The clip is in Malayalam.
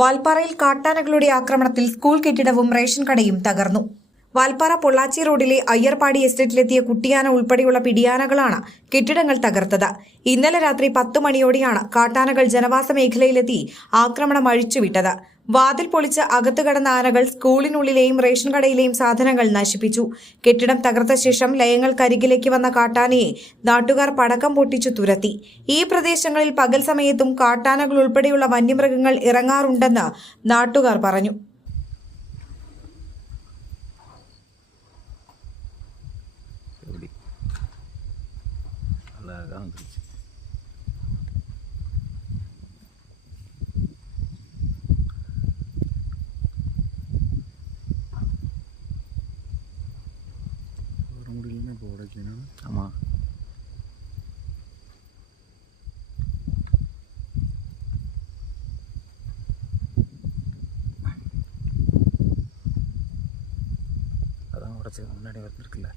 വാൽപ്പാറയിൽ കാട്ടാനകളുടെ ആക്രമണത്തിൽ സ്കൂൾ കെട്ടിടവും റേഷൻ കടയും തകർന്നു. വാൽപ്പാറ പൊള്ളാച്ചി റോഡിലെ അയ്യർപാടി എസ്റ്റേറ്റിലെത്തിയ കുട്ടിയാന ഉൾപ്പെടെയുള്ള പിടിയാനകളാണ് കെട്ടിടങ്ങൾ തകർത്തത്. ഇന്നലെ രാത്രി പത്ത് മണിയോടെയാണ് കാട്ടാനകൾ ജനവാസ മേഖലയിലെത്തി ആക്രമണം അഴിച്ചുവിട്ടത്. വാതിൽ പൊളിച്ച് അകത്തു കടന്ന ആനകൾ സ്കൂളിനുള്ളിലെയും റേഷൻ കടയിലെയും സാധനങ്ങൾ നശിപ്പിച്ചു. കെട്ടിടം തകർത്ത ശേഷം ലയങ്ങൾക്കരികിലേക്ക് വന്ന കാട്ടാനയെ നാട്ടുകാർ പടക്കം പൊട്ടിച്ചു തുരത്തി. ഈ പ്രദേശങ്ങളിൽ പകൽ സമയത്തും കാട്ടാനകൾ ഉൾപ്പെടെയുള്ള വന്യമൃഗങ്ങൾ ഇറങ്ങാറുണ്ടെന്ന് നാട്ടുകാർ പറഞ്ഞു. உடைக்கணும். ஆமாம் அதான் உடைச்சது முன்னாடி வந்துருக்குல்ல